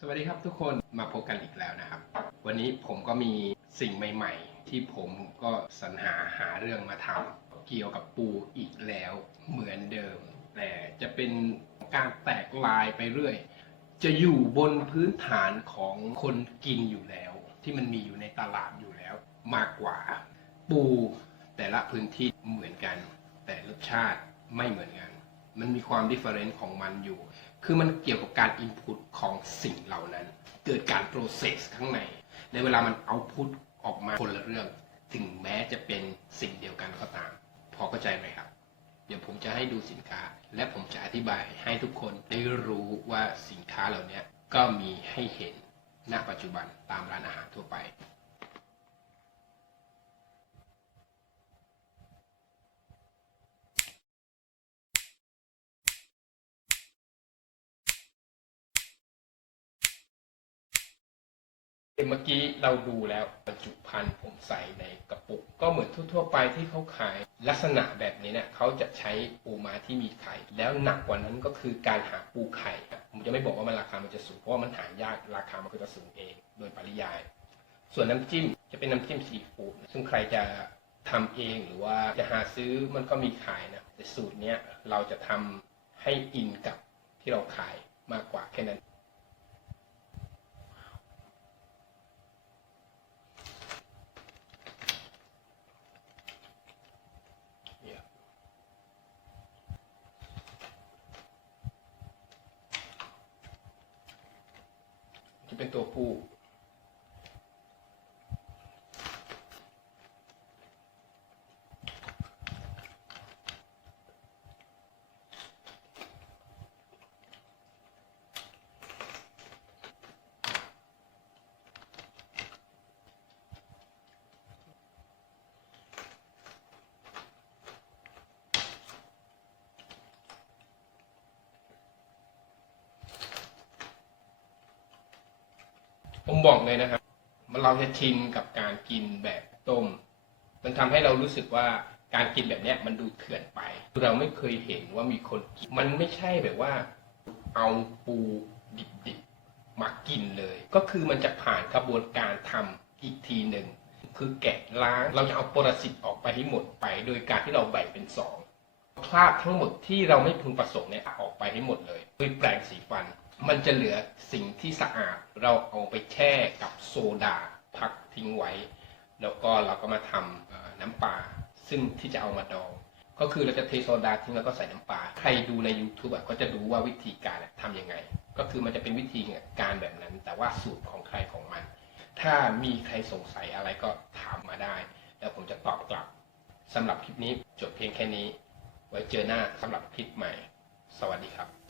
สวัสดีครับทุกคนมาพบกันอีกแล้วนะครับ วันนี้ผมก็มีสิ่งใหม่ ๆ ที่ผมก็สรรหาหาเรื่องมาทำเกี่ยวกับปูอีกแล้วเหมือนเดิม แต่จะเป็นการแตกลายไปเรื่อย จะอยู่บนพื้นฐานของคนกินอยู่แล้ว ที่มันมีอยู่ในตลาดอยู่แล้ว มากกว่า ปูแต่ละพื้นที่เหมือนกัน แต่รสชาติไม่เหมือนกัน มันมีความดิเฟอเรนซ์ของมันอยู่ คือมันเกี่ยวกับการ input ของสิ่งเหล่านั้น เกิดการ process ข้างใน ในเวลามัน output ออกมาคนละเรื่อง ถึงแม้จะเป็นสิ่งเดียวกันก็ตาม พอเข้าใจไหมครับ เดี๋ยวผมจะให้ดูสินค้า และผมจะอธิบายให้ทุกคนได้รู้ว่าสินค้าเหล่านี้ก็มีให้เห็นณปัจจุบันตามร้านอาหารทั่วไป เมื่อกี้เราดูแล้วบรรจุภัณฑ์ผมใส่ในกระปุก ก็เหมือนทั่วๆไปที่เขาขายลักษณะแบบนี้เนี่ยเขาจะใช้ปูม้าที่มีไข่ แล้วหนักกว่านั้นก็คือการหาปูไข่ผมจะไม่บอกว่ามันราคามันจะสูงเพราะว่ามันหายากราคามันก็จะสูงเองโดยปริยาย ส่วนน้ำจิ้มจะเป็นน้ำจิ้มซีฟู้ดซึ่งใครจะทำเองหรือว่าจะหาซื้อมันก็มีขายนะแต่สูตรเนี้ยเราจะทำให้อินกับที่เราขายมากกว่าแค่นั้น เนี่ยจะ เป็นตัวผู้ ผมบอกเลยนะครับมันเราจะชินกับการกินแบบต้ม มันทำให้เรารู้สึกว่าการกินแบบเนี้ยมันดูเถื่อนไป เราไม่เคยเห็นว่ามีคนกิน มันไม่ใช่แบบว่า เอาปูดิบๆมากินเลย ก็คือมันจะผ่านกระบวนการทำอีกทีหนึ่งคือแกะล้างเราจะเอาปรสิตออกไปให้หมดไป โดยการที่เราแบ่งเป็นสองคราบทั้งหมดที่เราไม่พึงประสงค์เนี่ยออกไปให้หมดเลยด้วยแปรงสีฟัน มันจะเหลือสิ่งที่สะอาดเราเอาไปแช่กับโซดาพักทิ้งไว้ แล้วก็เราก็มาทำน้ำปลาซึ่งที่จะเอามาดอง ก็คือเราจะเทโซดาทิ้งแล้วก็ใส่น้ำปลาใครดูใน YouTube อะก็จะรู้ว่าวิธีการทำยังไง ก็คือมันจะเป็นวิธีการแบบนั้น แต่ว่าสูตรของใครของมัน ถ้ามีใครสงสัยอะไรก็ถามมาได้ แล้วผมจะตอบกลับสำหรับคลิปนี้จบเพียงแค่นี้ ไว้เจอหน้าสำหรับคลิปใหม่ สวัสดีครับ